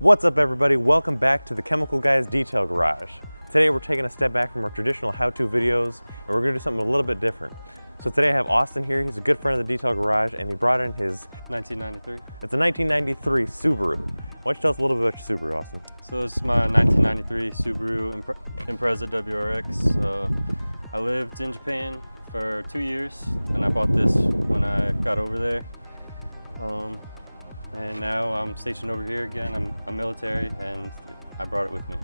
What's up everybody, welcome back to the Chemical Guys Detail Garage. Today we're taking a step back from our traditional how-to videos and we're going to do something a little bit different. So today I have Austin here, he's a good friend of the Detail Garage and he brought in his 1993. It's a 1993 Subaru. Why don't you tell us a little bit about your Subaru, Austin? So this is my 1993 Subaru Impreza WRX. I lived in Japan for 2 years and I bought this when I got over there. And now I'm stationed over here again. I'm military and I brought it with me.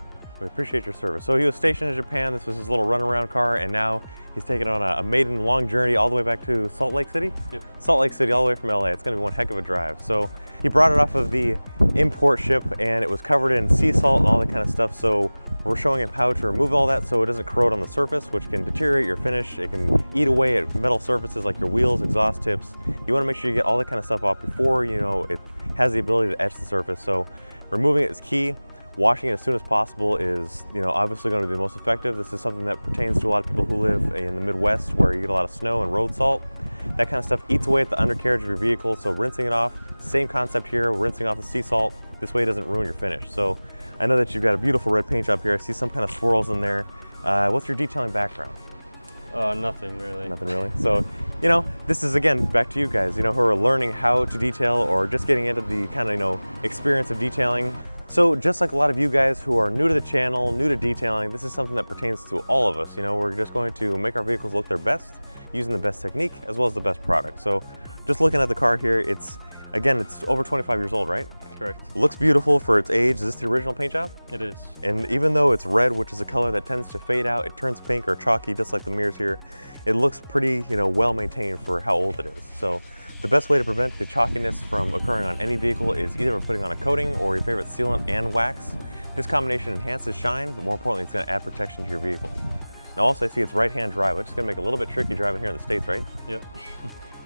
We appreciate your service. So he was stationed in Japan, this was his little runaround car, and now he's taking on a maiden long journey all the way back to Salt Lake City? Yep. Salt Lake City all the way from LA. It's gonna be one heck of a drive. So he brought it off of the import ship and it was covered in sea salt and all that kind of stuff. So we're showing him how to remove all that so it doesn't corrode on the surface, which can deteriorate your finish. It can eat away at metal surfaces like your wheels, exhaust tips. You wanna make sure you get all that kind of stuff off before it has the ability to etch the surface. So removing it is key. Washing it as soon as possible is, obviously going to be the most effective. This is something that pertains to a lot of people who live in the Midwest where you get a lot of snow and road salt. That kind of stuff eats away at the undercarriage of your vehicle, so rinsing it off, same concept here, rinsing off the sea salt. This way it doesn't ruin your finish. So I know that you've got a beautiful red paint job here. I see some kind of swirls in there. What's your detailing background? Nothing really. Nothing really. So, this is again back to you guys, who are learning how to detail or just getting into the kind of, experience of detailing. So just like a lot of you guys who are new to the channel, new to detailing, this is something that pertains to all of us. We're just going to make our vehicles look their best using the best technique as well as the best product. So just looking at the car here, it's over 25 years old, right? Correct. Looks beautiful for its age. Is this the original paint job? It is. And even though it's red, which is a color that tends to fade out, it turns pink or chalky just like the mirrors here. It looks pretty, well maintained for how old it is. So the best way to prevent the chalkiness from occurring on any vehicle is either by putting on a coating or your favorite sealant and wax. This combination enhances shine, but more importantly, it's going to add protection to your vehicle. Now also I see it's right-hand drive, which is going to make it a little bit tricky driving here in the States, right? Yep.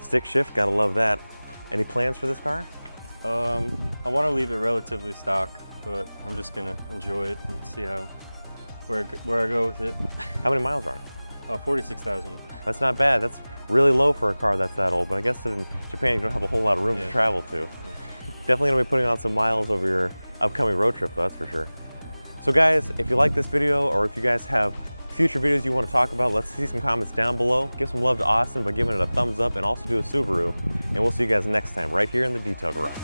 Stick shift, gotta love that. Any plans for this car? I want to leave it relatively stock, but I'm just gonna enjoy it and see where I go with it. How many miles are on it? 46,000. That's not bad. That's really low for a car that's that old, but I guess in Japan you don't have a whole lot of room to travel to. Definitely gonna be putting on some miles over your upcoming road trip, that's for sure. So guys, if you like this video or if you guys have future videos you want to talk about, let's see some comments down below. Give some love to Austin by giving it a thumbs up and also do a Subaru. And we'll see you guys next time right here in the Detail Garage.